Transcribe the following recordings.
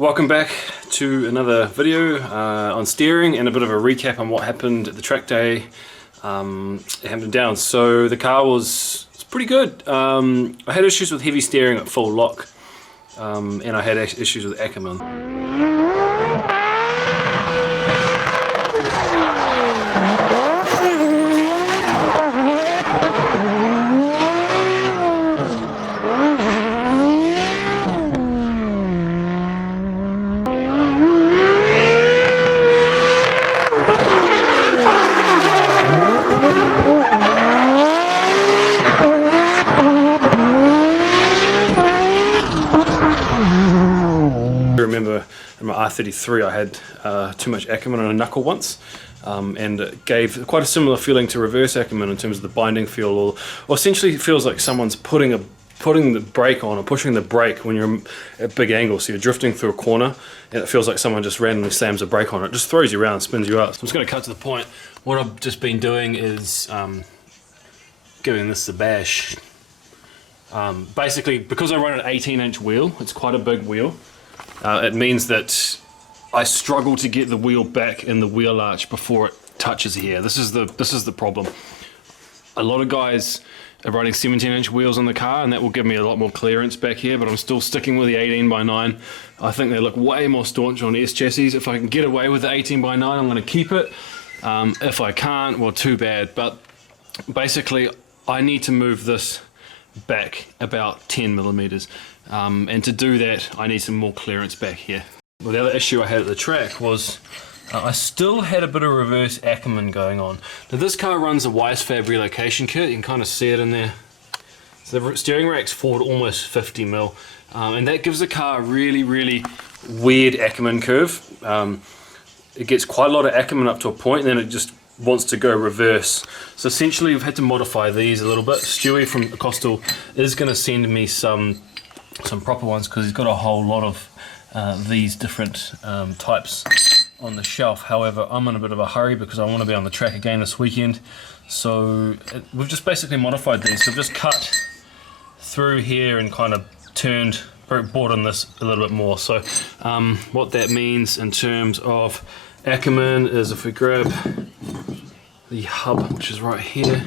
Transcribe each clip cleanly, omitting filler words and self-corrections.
Welcome back to another video on steering and a bit of a recap on what happened at the track day at Hampton Downs. So the car was pretty good. I had issues with heavy steering at full lock and I had issues with Ackerman. I remember in my R33 I had too much Ackerman on a knuckle once, and it gave quite a similar feeling to reverse Ackerman in terms of the binding feel, or essentially it feels like someone's putting the brake on or pushing the brake when you're at big angle, so you're drifting through a corner and it feels like someone just randomly slams a brake on it. It just throws you around and spins you out. So I'm just going to cut to the point. What I've just been doing is giving this a bash. Basically, because I run an 18-inch wheel, it's quite a big wheel. It means that I struggle to get the wheel back in the wheel arch before it touches here. This is the problem. A lot of guys are running 17-inch wheels on the car, and that will give me a lot more clearance back here, but I'm still sticking with the 18x9. I think they look way more staunch on S chassis. If I can get away with the 18x9, I'm going to keep it. If I can't, well, too bad. But basically, I need to move this back about 10 millimeters, and to do that I need some more clearance back here. Well, the other issue I had at the track was I still had a bit of reverse Ackerman going on. Now this car runs a Wisefab relocation kit, you can kind of see it in there. So the steering rack's forward almost 50 mil, and that gives the car a really weird Ackerman curve. It gets quite a lot of Ackerman up to a point, and then it just wants to go reverse. So essentially we've had to modify these a little bit. Stewie from Coastal is going to send me some proper ones because he's got a whole lot of these different types on the shelf. However, I'm in a bit of a hurry because I want to be on the track again this weekend. So we've just basically modified these. So I've just cut through here and kind of brought in this a little bit more. So what that means in terms of Ackerman is if we grab the hub, which is right here,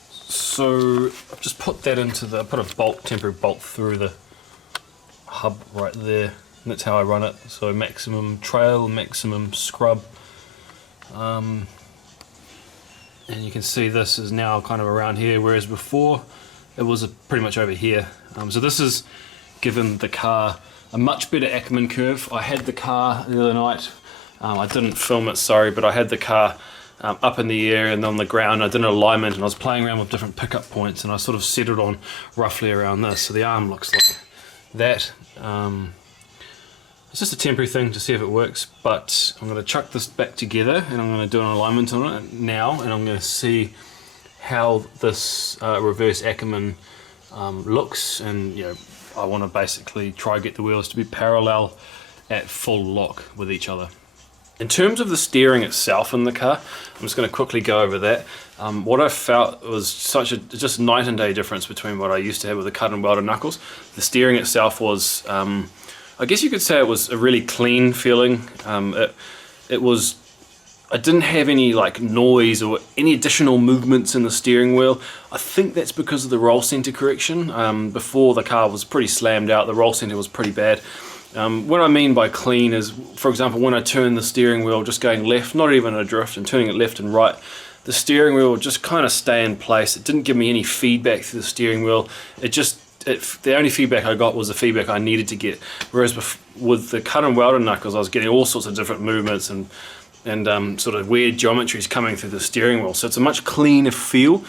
so I've just put that into the, put a temporary bolt through the hub right there, and that's how I run it. So maximum trail, maximum scrub, and you can see this is now kind of around here, whereas before it was pretty much over here. So this has given the car a much better Ecumene curve. I had the car the other night, I didn't film it, sorry, but I had the car up in the air and on the ground. I did an alignment and I was playing around with different pickup points, and I sort of settled on roughly around this. So the arm looks like that. It's just a temporary thing to see if it works, but I'm going to chuck this back together and I'm going to do an alignment on it now, and I'm going to see how this reverse Ackerman looks. And you know, I want to basically try to get the wheels to be parallel at full lock with each other. In terms of the steering itself in the car, I'm just going to quickly go over that. What I felt was just night and day difference between what I used to have with the cut and welded knuckles. The steering itself was, I guess you could say it was a really clean feeling. I didn't have any like noise or any additional movements in the steering wheel. I think that's because of the roll center correction. Before the car was pretty slammed out, the roll center was pretty bad. What I mean by clean is, for example, when I turn the steering wheel just going left, not even a drift, and turning it left and right, the steering wheel would just kind of stay in place. It didn't give me any feedback through the steering wheel. The only feedback I got was the feedback I needed to get. Whereas with the cut and welded knuckles, I was getting all sorts of different movements and sort of weird geometries coming through the steering wheel. So it's a much cleaner feel.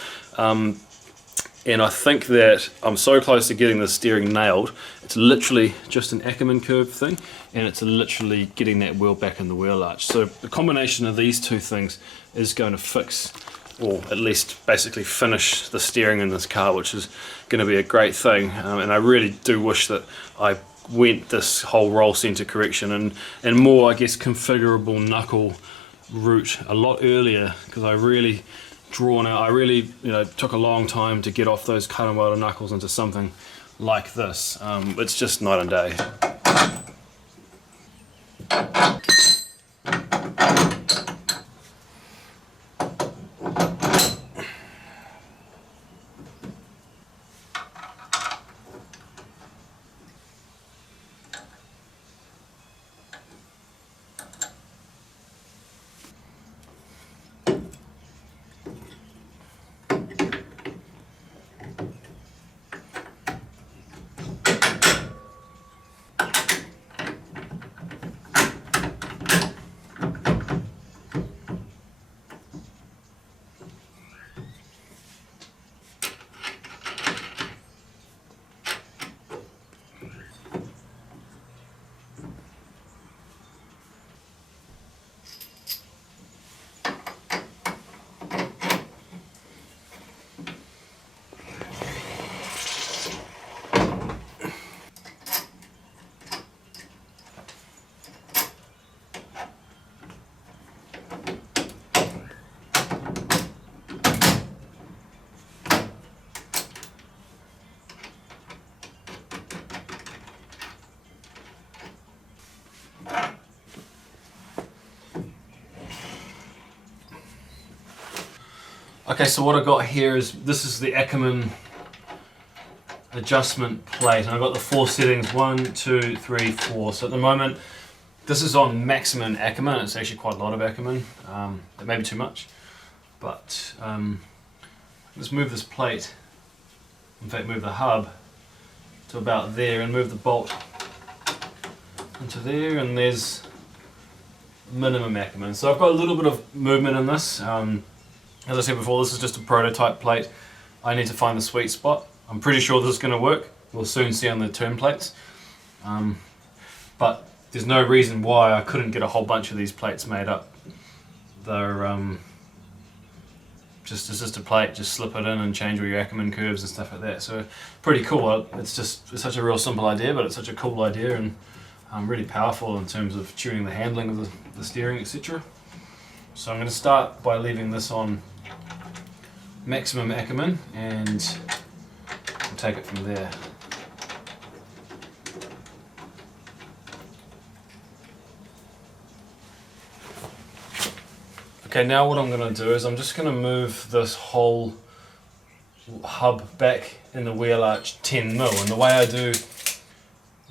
And I think that I'm so close to getting the steering nailed. It's literally just an Ecumene curve thing, and it's literally getting that wheel back in the wheel arch. So the combination of these two things is going to fix, or at least basically finish, the steering in this car, which is going to be a great thing. And I really do wish that I went this whole roll center correction and more, I guess, configurable knuckle route a lot earlier, because I really took a long time to get off those cut and welded knuckles into something like this. It's just night and day. Okay, so what I got here is, this is the Ackerman adjustment plate, and I've got the 4 settings, 1, 2, 3, 4. So at the moment, this is on maximum Ackerman. It's actually quite a lot of Ackerman. It may be too much, but let's move this plate, in fact move the hub to about there and move the bolt into there, and there's minimum Ackerman. So I've got a little bit of movement in this. As I said before, this is just a prototype plate. I need to find the sweet spot. I'm pretty sure this is going to work. We'll soon see on the turn plates. But there's no reason why I couldn't get a whole bunch of these plates made up. They're it's just a plate, just slip it in and change all your Ecumene curves and stuff like that. So pretty cool. It's such a real simple idea, but it's such a cool idea, and really powerful in terms of tuning the handling of the steering, etc. So I'm going to start by leaving this on maximum Ackerman, and we'll take it from there. Okay, now what I'm going to do is I'm just going to move this whole hub back in the wheel arch 10mm, and the way I do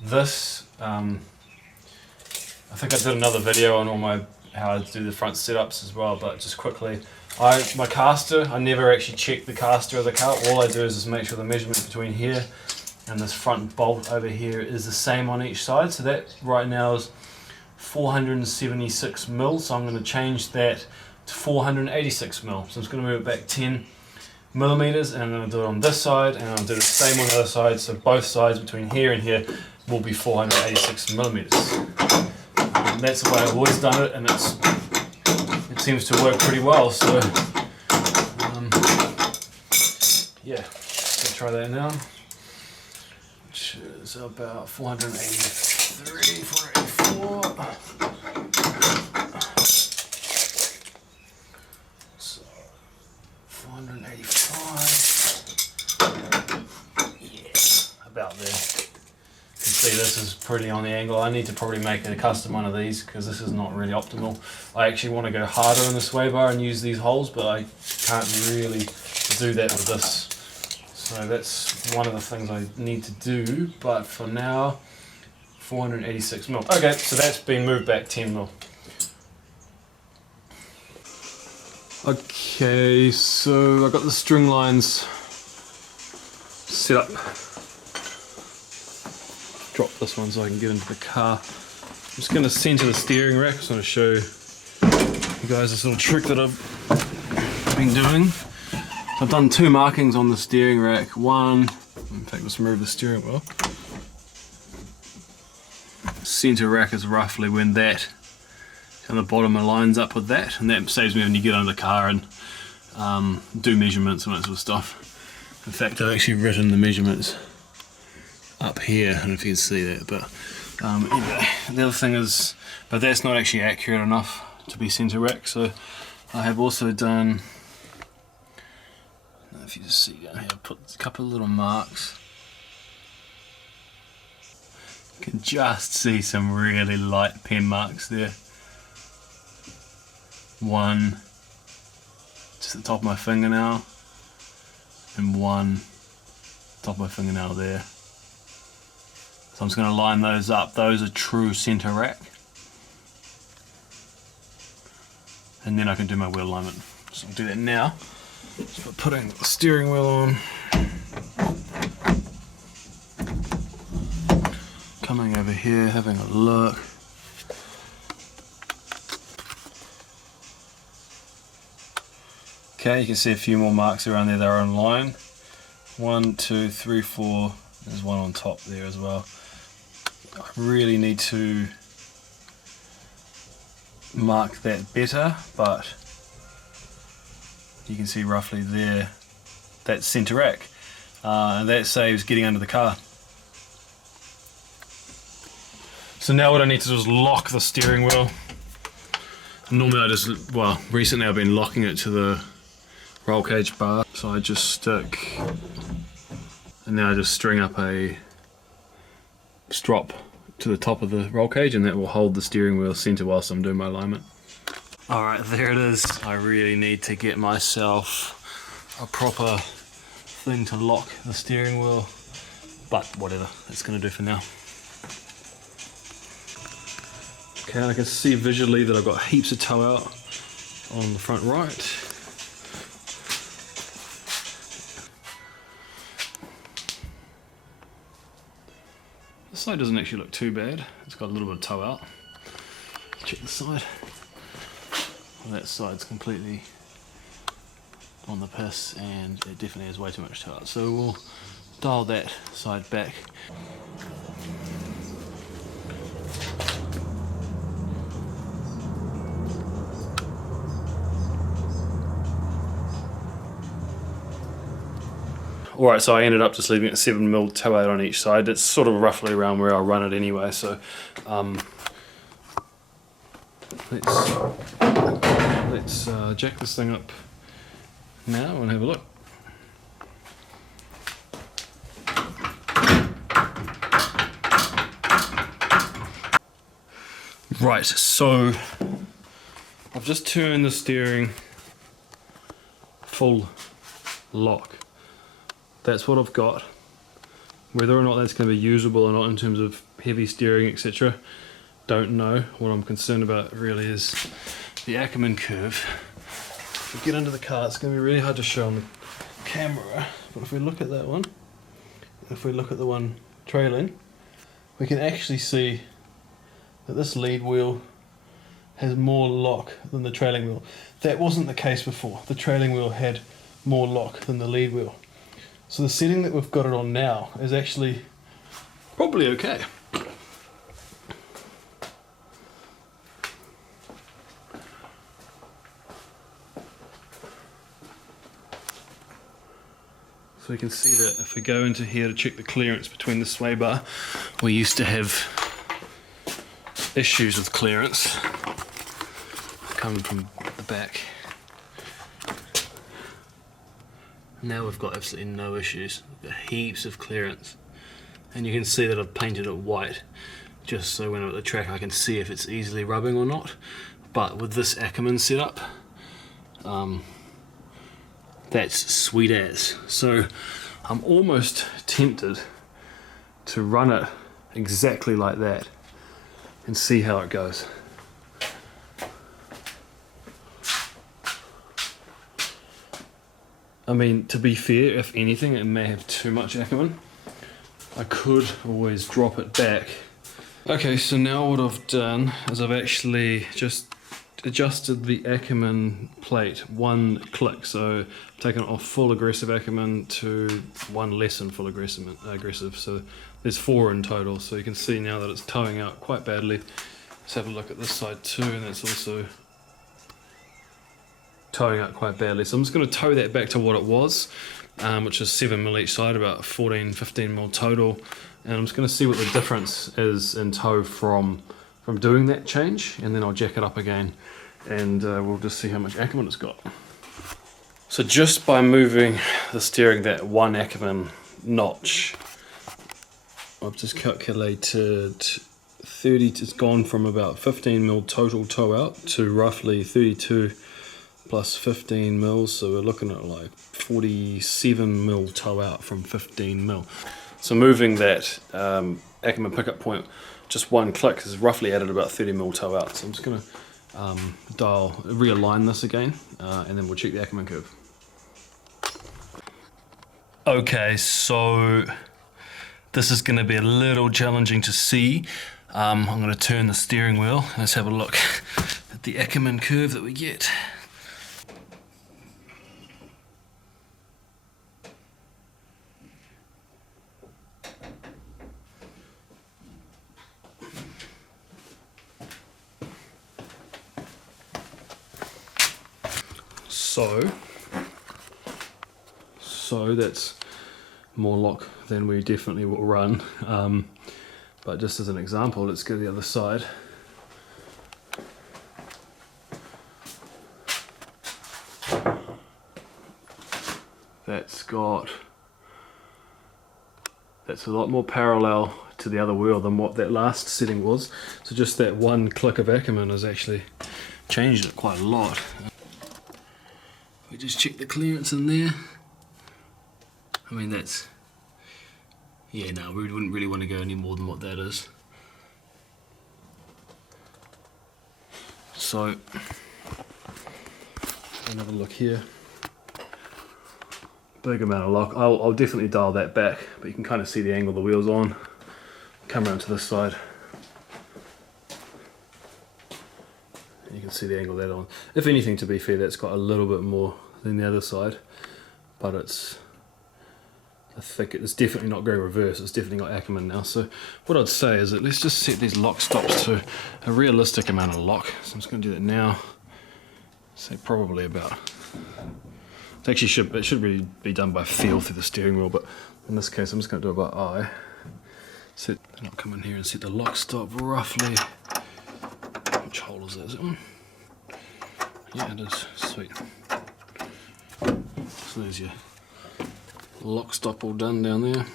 this, I think I did another video on all how I do the front setups as well, but just quickly, my caster, I never actually check the caster of the car. All I do is just make sure the measurement between here and this front bolt over here is the same on each side. So that right now is 476mm, so I'm going to change that to 486mm. So I'm just going to move it back 10mm, and I'm going to do it on this side, and I'll do the same on the other side, so both sides between here and here will be 486mm. And that's the way I've always done it, and it seems to work pretty well. So yeah, let's try that now, which is about 483, 484. So 485. Yeah, about there. You can see this is pretty on the angle. I need to probably make a custom one of these because this is not really optimal. I actually want to go harder in the sway bar and use these holes, but I can't really do that with this. So that's one of the things I need to do, but for now, 486mm. Okay, so that's been moved back 10mm. Okay, so I've got the string lines set up. Drop this one so I can get into the car. I'm just going to center the steering rack. I just want to show you guys this little trick that I've been doing. I've done 2 markings on the steering rack. One, in fact, let's remove the steering wheel. Center rack is roughly when that on the bottom lines up with that, and that saves me when you get under the car and do measurements and that sort of stuff. In fact, I've actually written the measurements up here. I don't know if you can see that, but anyway, the other thing is, but that's not actually accurate enough to be center rack, so I have also done, I don't know if you just see down here, I put a couple of little marks, You can just see some really light pen marks there. One just at the top of my fingernail, and one top of my fingernail there. So I'm just going to line those up. Those are true centre rack. And then I can do my wheel alignment. So I'll do that now. Just by putting the steering wheel on. Coming over here, having a look. Okay, you can see a few more marks around there that are in line. 1, 2, 3, 4. There's one on top there as well. I really need to mark that better, but you can see roughly there, that's centre rack, and that saves getting under the car. So now what I need to do is lock the steering wheel. Normally I just, well, recently I've been locking it to the roll cage bar, so I just stick, and now I just string up a strop to the top of the roll cage, and that will hold the steering wheel centre whilst I'm doing my alignment. Alright, there it is. I really need to get myself a proper thing to lock the steering wheel, but whatever, it's going to do for now. Okay, I can see visually that I've got heaps of toe out on the front right. This side doesn't actually look too bad. It's got a little bit of toe out. Check the side. Well, that side's completely on the piss, and it definitely has way too much toe out. So we'll dial that side back. Alright, so I ended up just leaving it 7mm toe out on each side. It's sort of roughly around where I'll run it anyway, so let's jack this thing up now and have a look. Right, so I've just turned the steering full lock. That's what I've got. Whether or not that's going to be usable or not in terms of heavy steering, etc., don't know. What I'm concerned about really is the Ecumene Curve. If we get under the car, it's going to be really hard to show on the camera, but if we look at that one, if we look at the one trailing, we can actually see that this lead wheel has more lock than the trailing wheel. That wasn't the case before. The trailing wheel had more lock than the lead wheel. So the setting that we've got it on now is actually probably okay. So you can see that if we go into here to check the clearance between the sway bar, we used to have issues with clearance coming from the back. Now we've got absolutely no issues. We've got heaps of clearance, and you can see that I've painted it white just so when I'm at the track I can see if it's easily rubbing or not. But with this ackerman setup, that's sweet as. So I'm almost tempted to run it exactly like that and see how it goes. I mean, to be fair, if anything, it may have too much ackerman. I could always drop it back. Okay, so now what I've done is I've actually just adjusted the ackerman plate one click. So I've taken off full aggressive ackerman to one less than full aggressive. So there's 4 in total. So you can see now that it's towing out quite badly. Let's have a look at this side too, and that's also towing out quite badly. So I'm just going to tow that back to what it was, which is 7mm each side, about 14-15mm total, and I'm just going to see what the difference is in tow from doing that change, and then I'll jack it up again, and we'll just see how much ackerman it's got. So just by moving the steering that one ackerman notch, I've just calculated 30, it's gone from about 15 mil total tow out to roughly 32 plus 15 mils, so we're looking at like 47 mil tow out from 15 mil. So moving that ackerman pickup point just one click has roughly added about 30 mil tow out. So I'm just going to realign this again, and then we'll check the ackerman curve. Okay, so this is going to be a little challenging to see. I'm going to turn the steering wheel. Let's have a look at the ackerman curve that we get. So that's more lock than we definitely will run, but just as an example, let's go to the other side. That's a lot more parallel to the other wheel than what that last setting was. So just that one click of ackerman has actually changed it quite a lot. We just check the clearance in there. I mean, that's, yeah, no, we wouldn't really want to go any more than what that is. So, another look here. Big amount of lock. I'll definitely dial that back, but you can kind of see the angle the wheel's on. Come around to this side. You can see the angle that on. If anything, to be fair, that's got a little bit more than the other side, but I think it's definitely not going reverse, it's definitely got ackerman now. So what I'd say is that let's just set these lock stops to a realistic amount of lock. So I'm just going to do that now. Say probably about, it should really be done by feel through the steering wheel, but in this case I'm just going to do it by eye. Then I'll come in here and set the lock stop roughly. Which hole is that? Is it one? Yeah, it is. Sweet. So there's your lock stop all done down there.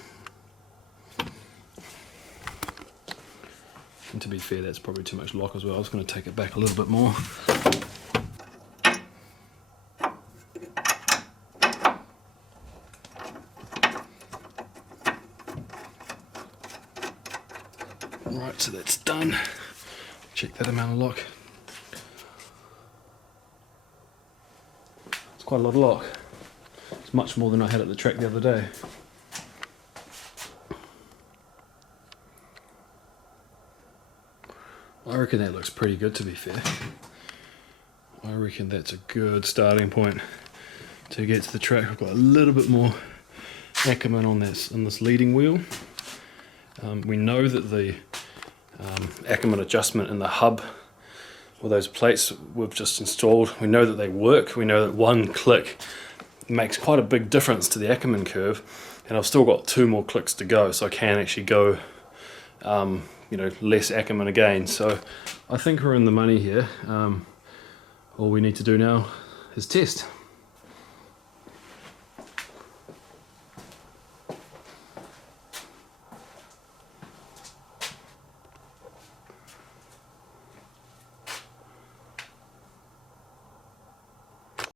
And to be fair, that's probably too much lock as well. I was going to take it back a little bit more. Right, so that's done. Check that amount of lock. It's quite a lot of lock. It's much more than I had at the track the other day. I reckon that looks pretty good, to be fair. I reckon that's a good starting point to get to the track. I've got a little bit more ackerman on this leading wheel. We know that the ackerman adjustment in the hub, or those plates we've just installed, we know that they work. We know that one click makes quite a big difference to the ackerman curve, and I've still got 2 more clicks to go, so I can actually go less ackerman again. So I think we're in the money here. All we need to do now is test.